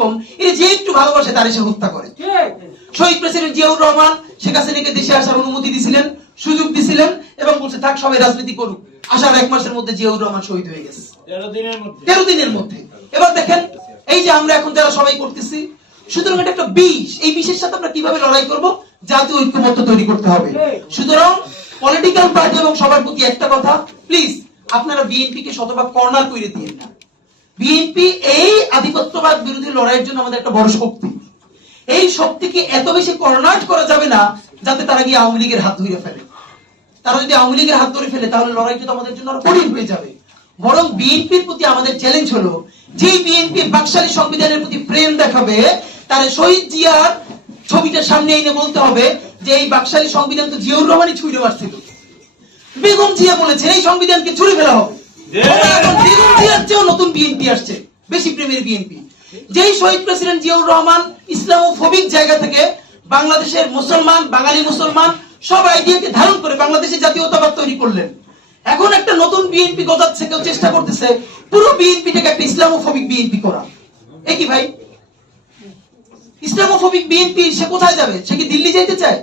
এরকম, এর যে একটু ভালোবাসে তার এসে হত্যা করে। শহীদ প্রেসিডেন্ট জিয়াউর রহমান শেখ হাসিনাকে দেশে আসার অনুমতি দিয়েছিলেন, সুযোগ দিয়েছিলেন এবং বলছে থাক সবাই রাজনীতি করুক। আসার 1 মাসের মধ্যে জিয়াউর রহমান শহীদ হয়ে গেছে, 13 দিনের মধ্যে। এবার দেখেন এই যে আমরা এখন যারা সবাই করতেছি, সুতরাং এটা একটা বিষ। এই বিষের সাথে আমরা কিভাবে লড়াই করব? জাতীয় ঐক্যমত্য তৈরি করতে হবে। সুতরাং পলিটিক্যাল পার্টি এবং সবার প্রতি একটা কথা, প্লিজ আপনারা বিএনপি কে শতভাগ কর্নার করে দিয়েন না। বিএনপি এই আধিপত্যবাদ বিরোধী লড়াইয়ের জন্য আমাদের একটা বড় শক্তি। এই শক্তিকে এত বেশি কর্নার করা যাবে না যাতে তারা গিয়ে আওয়ামী লীগের হাত ধরে ফেলে। তারা যদি আওয়ামী লীগের হাত ধরে ফেলে তাহলে লড়াইটা তো আমাদের জন্য আরো কঠিন হয়ে যাবে। বরং বিএনপির প্রতি আমাদের চ্যালেঞ্জ হলো, যে বিএনপি বাকশালী সংবিধানের প্রতি প্রেম দেখাবে তার শহীদ জিয়ার ছবিটা সামনে এনে বলতে হবে যে এই বাকশালী সংবিধান তো জিয়াউর রহমানই ছুঁড়ে মারছিল। বেগম জিয়া বলেছেন এই সংবিধানকে ছুঁড়ে ফেলা হবে। বেগম জিয়ার চেয়েও নতুন বিএনপি আসছে, বেশি প্রেমের বিএনপি। যেই শহীদ প্রেসিডেন্ট জিয়াউর রহমান ইসলামোফোবিক জায়গা থেকে বাংলাদেশের মুসলমান, বাঙালি মুসলমান সব আইডিয়াকে ধারণ করে বাংলাদেশের জাতীয়তাবাদ তৈরি করলেন। এখন একটা নতুন বিএনপি গজাচ্ছে, কেউ চেষ্টা করতেছে পুরো বিএনপিটাকে একটা ইসলামোফোবিক বিএনপি করা। এ কি ভাই? ইসলামোফোবিক বিএনপি সে কোথায় যাবে? সে কি দিল্লি যেতে চায়?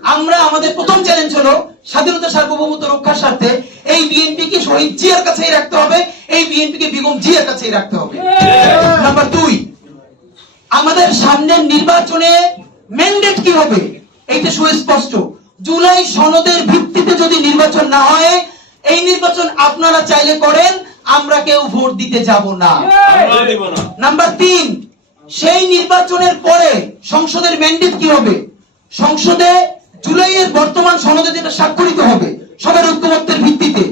আমরা আমাদের প্রথম চ্যালেঞ্জ হলো স্বাধীনতা সার্বভৌমত্ব রক্ষার স্বার্থে এই বিএনপি কে শহীদ জিয়ার কাছেই রাখতে হবে, এই বিএনপি কে বেগম জিয়ার কাছেই রাখতে হবে। নাম্বার 2, আমাদের সামনের নির্বাচনে ম্যান্ডেট কি হবে এইটা সুস্পষ্ট। জুলাই সনদের ভিত্তিতে যদি নির্বাচন না হয়, এই নির্বাচন আপনারা চাইলে করেন, আমরা কেউ ভোট দিতে যাব না। নাম্বার 3, সেই নির্বাচনের পরে সংসদের ম্যান্ডেট কি হবে? সংসদে জুলাইয়ের বর্তমান সনদে যেটা স্বাক্ষরিত হবে সবার ঐক্যমত্যের ভিত্তিতে,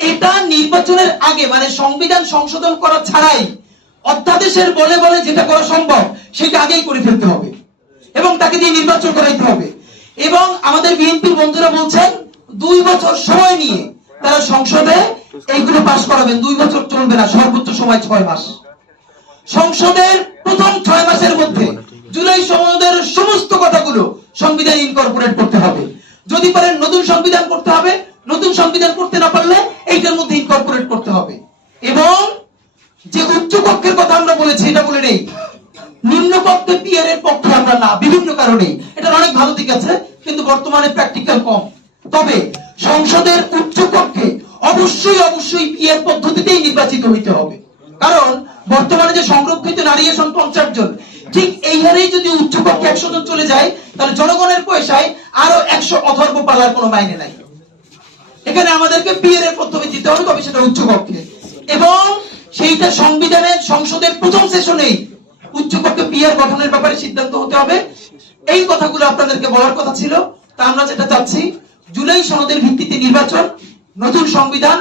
এটা নির্বাচনের আগে মানে সংবিধান সংশোধন করা ছাড়াই অধ্যাদেশের বলে বলে যেটা করা সম্ভব সেটা আগেই করে ফেলতে হবে এবং তাকে দিয়ে নির্বাচন করাইতে হবে। এবং আমাদের বিএনপির বন্ধুরা বলছেন 2 বছর সময় নিয়ে তারা সংসদে এইগুলো পাশ করাবেন। 2 বছর চলবে না, সর্বোচ্চ সময় 6 মাস। সংসদের প্রথম 6 মাসের মধ্যে জুলাই সনদের সমস্ত কথাগুলো সংবিধানে ইনকর্পোরেট করতে হবে। যদি পারেন নতুন সংবিধান করতে হবে, নতুন সংবিধান করতে না পারলে এইটার মধ্যে ইনকর্পোরেট করতে হবে। এবং যে উচ্চ কক্ষের কথা আমরা বলেছি এটা বলে নেই, নিম্ন কক্ষে পিয়ার এর পক্ষে আমরা না, বিভিন্ন কারণে। এটার অনেক ভালো দিক আছে কিন্তু বর্তমানে প্র্যাকটিক্যাল কম। তবে সংসদের উচ্চ কক্ষে অবশ্যই পিয়ার পদ্ধতিতেই নির্বাচিত হইতে হবে। কারণ বর্তমানে যে সংরক্ষিত নারী আসন 50 জন, ঠিক এই হারেই যদি উচ্চ কক্ষে 100 জন চলে যায় তাহলে জনগণের পয়সায় আরো 100 অথর্ব পালার কোনো মাইনে নাই। এখানে আমাদেরকে পিয়ার এর পদ্ধতি দিতে হবে, তবে সেটা উচ্চ কক্ষে। এবং সেইটা সংবিধানের সংসদের প্রথম সেশনেই উচ্চ কক্ষে পিয়ার গঠনের ব্যাপারে সিদ্ধান্ত হতে হবে। এই কথাগুলো আপনাদেরকে বলার কথা ছিল। তা আমরা যেটা চাচ্ছি, জুলাই সনদের ভিত্তিতে নির্বাচন, নতুন সংবিধান,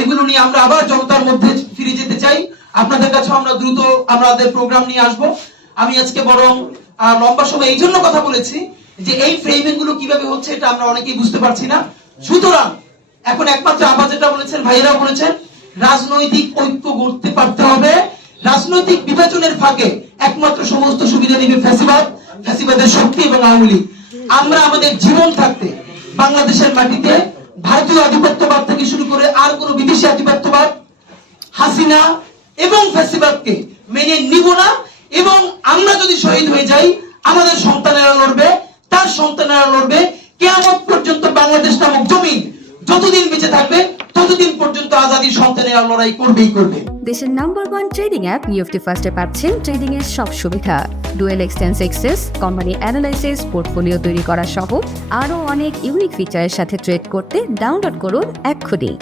এগুলো নিয়ে আমরা আবার জনতার মধ্যে ফিরে যেতে চাই। আপনাদের কাছে আমরা দ্রুত আমাদের প্রোগ্রাম নিয়ে আসব। আমি আজকে বরং লম্বা সময় এই জন্য কথা বলেছি যে এই ফ্রেমিং গুলো কিভাবে হচ্ছে এটা আমরা অনেকেই বুঝতে পারছি না। সুতরাং এখন একমাত্র আবার যেটা বলেছেন, ভাইয়েরা বলেছেন, রাজনৈতিক ঐক্য গড়তে পারতে হবে। রাজনৈতিক বিভাজনের ফাঁকে একমাত্র সমস্ত সুবিধা নিবে ফ্যাসিবাদ, ফ্যাসিবাদের শক্তি এবং আওয়ামী লীগ। আমরা আমাদের জীবন থাকতে বাংলাদেশের মাটিতে ভারতীয় আধিপত্যবাদ থেকে শুরু করে আর কোন বিদেশি আধিপত্যবাদ, হাসিনা এবং ফ্যাসিবাদকে মেনে নিব না। এবং আমরা যদি শহীদ হয়ে যাই, আমাদের সন্তানেরা লড়বে, তার সন্তানেরা লড়বে। কিয়ামত পর্যন্ত বাংলাদেশ নামক জমিন যতদিন বেঁচে থাকবে ততদিন পর্যন্ত আজাদীর সন্তানেরা লড়াই করবেই করবে। দেশের নাম্বার 1 ট্রেডিং অ্যাপ নিফটি ফার্স্টে পাচ্ছেন ট্রেডিং এর সব সুবিধা, dual exchange access, company analysis, portfolio তৈরি করা সহ আরও অনেক ইউনিক ফিচারের সাথে ট্রেড করতে ডাউনলোড করুন এক্ষুনি।